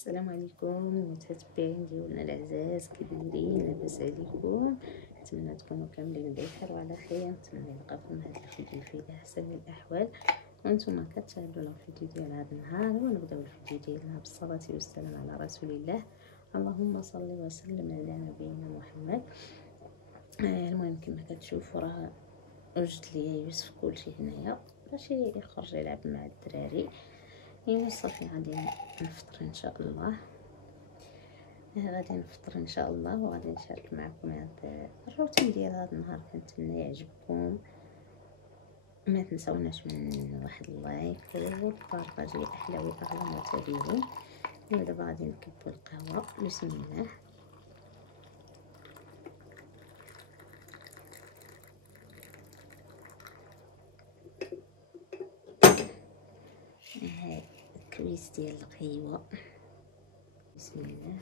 السلام عليكم المتتبعين ديالنا العزاز، كي دايرين؟ لاباس عليكم؟ نتمنى تكونوا كاملين بخير وعلى خير. نتمنى نلقاكم هذا الفيديو في احسن الاحوال وانتم كتشاهدونا الفيديو ديال هذا النهار. ونبداو الفيديو ديالنا بالصلاه والسلام على رسول الله. اللهم صل وسلم على نبينا محمد. المهم كما كتشوفوا راه وجدت لي يوسف كلشي هنايا باش يخرج يلعب مع الدراري. صافي غادي نفطر ان شاء الله. وغادي نشارك معكم هذا الروتين ديال هذا النهار. كنتمنى يعجبكم، ما تنساوناش من واحد اللايك والبارطاج لاحلى واغلى متابعين. دابا غادي نكبوا القهوه. بسم الله. هاي كويس ديال القهوه. بسم الله.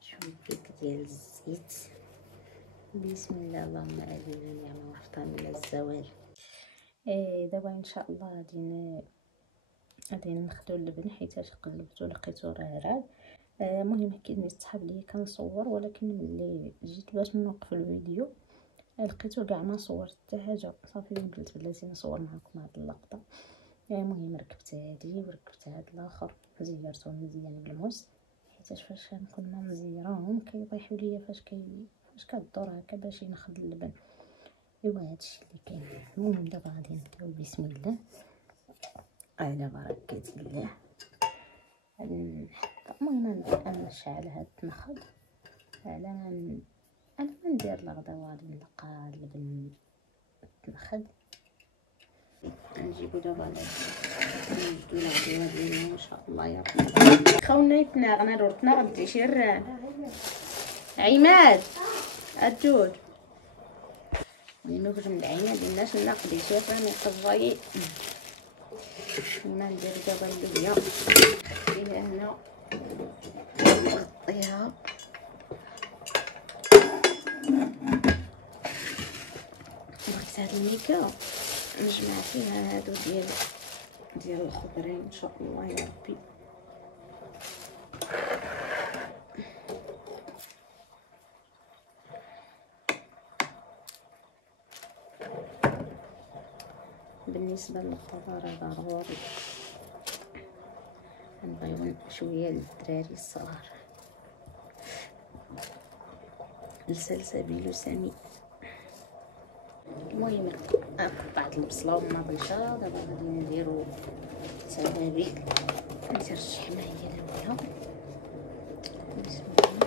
شويه ديال الزيت. بسم الله. اللهم اجعلنا نعمه وافطر من الزوال. دابا ان شاء الله غادي ناخذوا اللبن حيت قلبته لقيتو راه راد. المهم كي نسحب لي كنصور، ولكن ملي جيت باش نوقف الفيديو لقيتو كاع ما صورت حتى حاجه. صافي قلت بلاتي نصور معكم هاد اللقطه. المهم ركبت هادي وركبت هاد الاخر، زيرتهم مزيان بالموس حيت فاش نكون ما مزيراهم كيطيحوا ليا فاش كدور هكا باش ناخذ اللبن. هادشي اللي كاين. المهم دابا غادي نبداو. بسم الله على بركه الله. المهم نشعل هاد النخل على ما ندير الغدا، وغادي نلقى اللبن تنخد. نجيبو دابا نجدو الغدوه ديالنا ان شاء الله. يا ربي خونا يتناغنا دورتنا غدي شيران عماد الدود نخرج من العينه ديالناش ناقدي شيران يقضي. ما ندير دابا اللوبيا نخليها هنا نغطيها. بغيت هاد الميكا نجمع فيها هادو ديال الخضرين ان شاء الله. يا ربي بالنسبه للخضار ضروري نبغيو شويه للدراري الصغار. السلسبيل سمين. المهم قطعت البصله والمطيشه. دابا غادي نديرو التوابل. ندير الشحمه هي الاولى. بسم الله.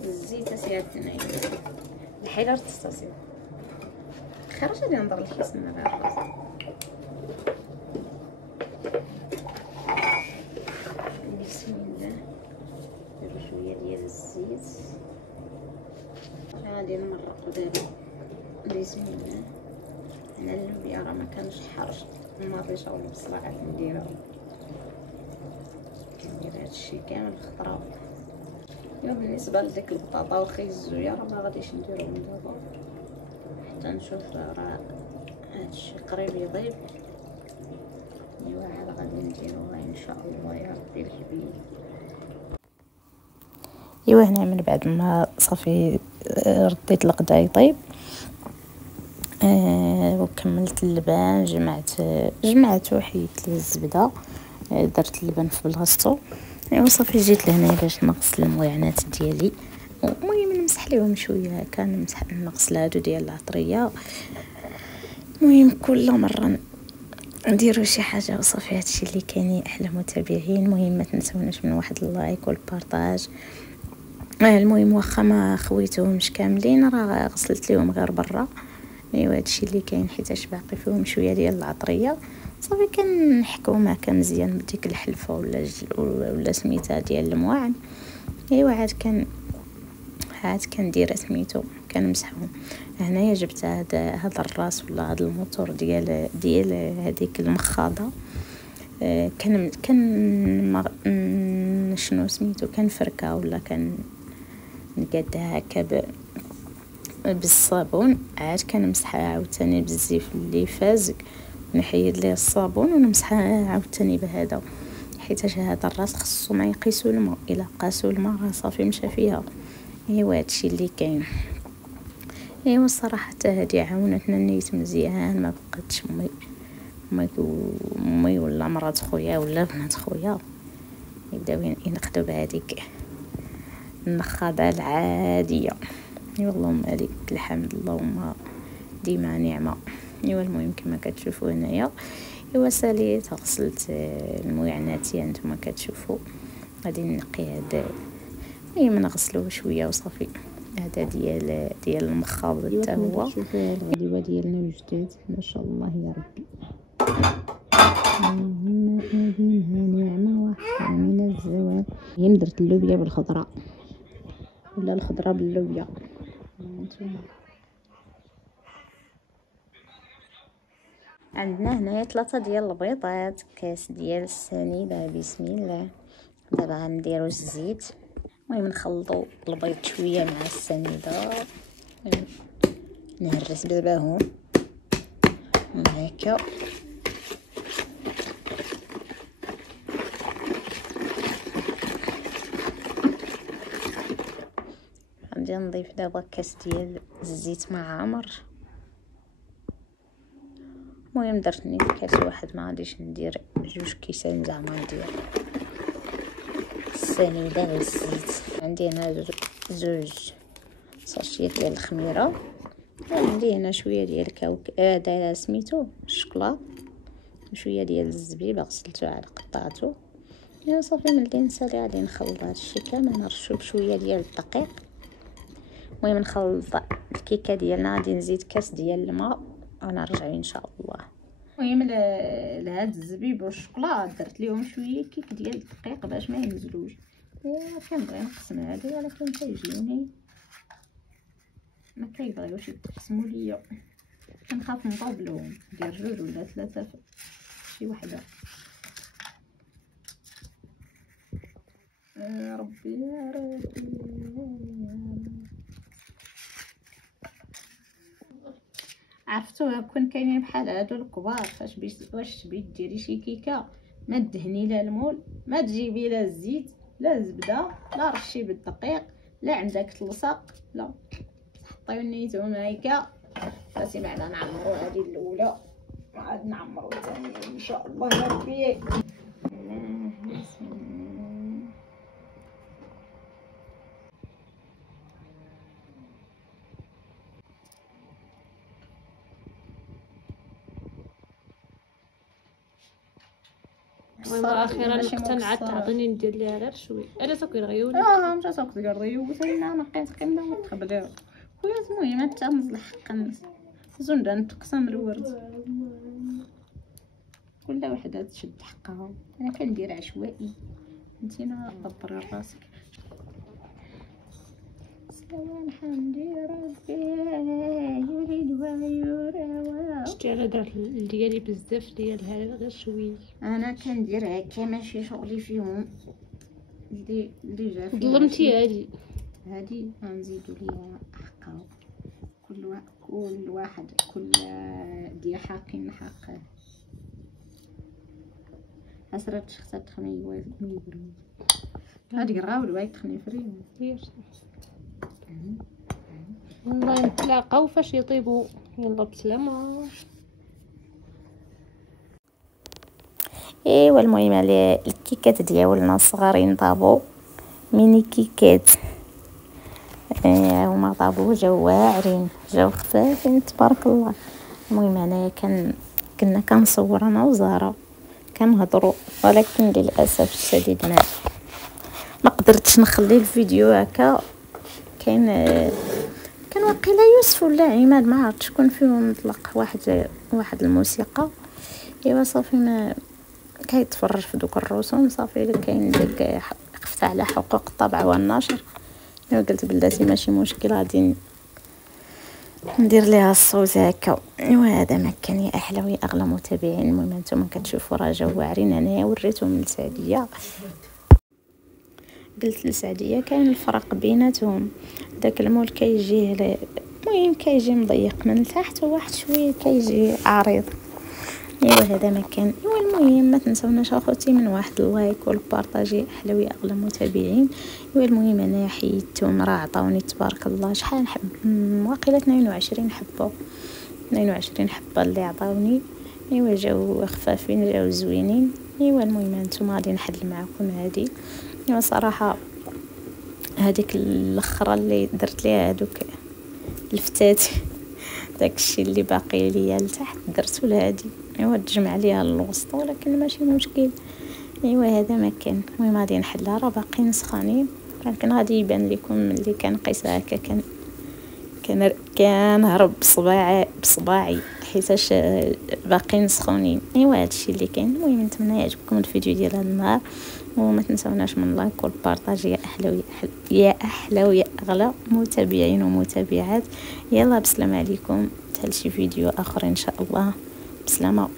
الزيت سيادتنا الحيله رتصاصي خرج. غادي نضر الكيس من هذا الراس. بسم الله. نديرو شويه ديال الزيت. غادي نمرقو دابا. بسم الله. انا اللوبيا راه ما كانش حرش المطيشه والبصله عاد نديرها. كندير هادشي كامل خضره. بالنسبه لديك البطاطا والخيزويه راه ما غاديش نديرهم دابا حتى نشوف راه هادشي قريب يطيب. عاد غادي نديروها ان شاء الله. يا ربي الحبيب. هنا من بعد ما صافي رديت الغدا يطيب وكملت اللبن. جمعته وحيدت ليه الزبده. درت اللبن في بلاصتو. وصافي جيت لهنا باش نغسل المويعنات ديالي. المهم نمسح ليهم شويه كان نغسل هادو ديال العطريه. المهم كل مره نديروا شي حاجه. وصافي هادشي اللي كاين يا احلى متابعين. المهم ما تنسوناش من واحد اللايك والبارطاج. المهم واخا ما خويتهمش كاملين راه غسلت ليهم غير برا. هادشي اللي كاين حيتاش باقي فيهم شويه ديال العطريه. صافي كنحكو معاك مزيان بديك الحلفه ولا سميتها ديال المواعن. عاد كندير سميتو كنمسحهم. هنايا جبت هذا الراس ولا هذا الموتور ديال هذيك المخاضه. كان شنو سميتو، كان فركه ولا كان نقادها هكا بالصابون، عاد كنمسحها عاوتاني بالزيت اللي فازق، نحيد ليه الصابون ونمسحها عاوتاني بهذا، حيت هذا الراس خصو ما يقيسو الماء، الا قاسو الماء راه صافي مشى فيها. ايوا هادشي اللي كاين. ايوا الصراحه حتى هادي عاونتنا نيت مزيان، ما بقاتش امي ولا مرات خويا ولا بنات خويا يبداو ينقدوا بهذيك النخاده العاديه. ايوا اللهم لك الحمد، اللهم ديما نعمه. ايوا المهم كما كتشوفوا هنايا، ايوا ساليت غسلت المعانات نتوما كتشوفوا. غادي نقي هذا المهم نغسلوه شويه وصافي. هذا ديال المخاض حتى هو. شوفوا الغديوه ديالنا الجداد ما شاء الله يا ربي، اللهم اديمها نعمه وحده من الزوال. المهم درت اللوبيا بالخضره ولا الخضره باللوبيا. عندنا هنايا 3 ديال البيضات، كاس ديال السنيده، بسم الله. دابا غنديرو الزيت، المهم نخلطو البيض شويه مع السنيده، نهرس بالباهون هكا. غادي نضيف دابا كاس ديال الزيت مع عمر. المهم درتني كاس واحد، ما غاديش ندير 2 كيسان زعما ندير السنيده والزيت. عندي هنا 2 ساشيات ديال الخميره، عندي هنا شويه ديال هذا سميتو الشكلاط، وشويه ديال الزبيب غسلته عاد قطعته. يا صافي ملي نسالي غادي نخلط هادشي كامل، نرشو بشويه ديال الدقيق. المهم نخلط الكيكه ديالنا، غادي نزيد كاس ديال الماء ونرجع ان شاء الله. المهم لهاد الزبيب والشكلاط درت ليهم شويه كيك ديال الدقيق باش ما ينزلوش. كنبغي نقسم هادي ولكن كيجيوني ما كيبغيوش يتقسموا ليا، كنخاف نطوبلهم، ندير 2 ولا 3 في شي وحده. يا ربي يا ربي. عرفتوها كون كاينين بحال هادو الكبار، واش تبي ديري شي كيكه ما دهني لا المول، ما تجيبي لا الزيت لا الزبده لا رشي بالدقيق لا عندك تلصق، لا حطيو نيتهم هكا راسي معنا نعمرو هذه الاولى وعاد نعمرو الثانيه ان شاء الله يا ربي. والله اخيرا اقتنعت تعطيني ندير ليها غير شويه. انا ساكي الغيول مشى ساكت الغيول وثنا نقيت قيمه وتخبلوا خويا. المهم حتى نزل حقا زندان تقسم الورد، كل وحده تشد حقها. انا كندير عشوائي، انتينا دبري راسك. سلام حمدي ربي يريد ويرى. شتي انا درت ديالي بزاف ديالها غير شويه. انا كندير هكا ماشي شغلي فيهم. اللي جا ظلمتي هادي غنزيدو ليها حقها. كل واحد كل دي حاقين حقه. حسرت شخصات تخني ويبرد هادي الراول واي تخني فريم ياش والله نتلاقاو فاش يطيبوا. يلا بسلامه. ايوا المهم على الكيكات ديالنا الصغارين طابو ميني كيكات. هما طابو جاو واعرين جاو خفافين تبارك الله. المهم انايا كنا كنصور انا وزهره كنهضروا، ولكن للاسف الشديد ما قدرتش نخلي الفيديو هكا. كان واقيلا يوسف ولا عماد ما عرفت شكون فيهم طلق واحد الموسيقى. ايوا صافي ما كيتفرج في دوك الرسوم صافي كاين ديك قفت على حقوق الطبع والنشر. ايوا قلت بلاتي ماشي مشكل ندير ليها الصوت هكا. ايوا هذا ما كان يا احلى ويا اغلى متابعين. المهم نتوما كتشوفوا راه جا واعرين. انايا وريتهم لسعديه، قلت لسعديه كاين الفرق بيناتهم، داك المول كيجي المهم كيجي مضيق من التحت وواحد شويه كيجي عريض. ايوا هذا ما كان. ايوا المهم ما تنسوناش اخوتي من واحد اللايك والبارطاجي احلى ويا اغلى متابعين. ايوا المهم انا حيدتهم راه عطاوني تبارك الله شحال نحب، واقيلا 22 حبه، 22 حبه اللي عطاوني. ايوا جاو خفافين جاو زوينين. ايوا المهم نتوما غادي نحل معكم هذه. ايوا صراحه هذيك الاخرى اللي درت ليها هذوك الفتاتي داكشي اللي باقي ليا لتحت درتو لهادي. ايوا تجمع ليها الوسط ولكن ماشي مشكل. ايوا هذا ما كان. المهم غادي نحلها راه باقيين سخانين، ولكن غادي يبان لكم ملي كنقيسها هكا كان هرب بصباعي حيتاش باقيين سخونين. ايوا هادشي اللي كاين. المهم نتمنى يعجبكم الفيديو ديال النهار، وما تنسوناش من لايك والبارطاج يا احلى ويا اغلى متابعين ومتابعات. يلا بسلام عليكم، حتى لشي فيديو اخر ان شاء الله. بسلامه.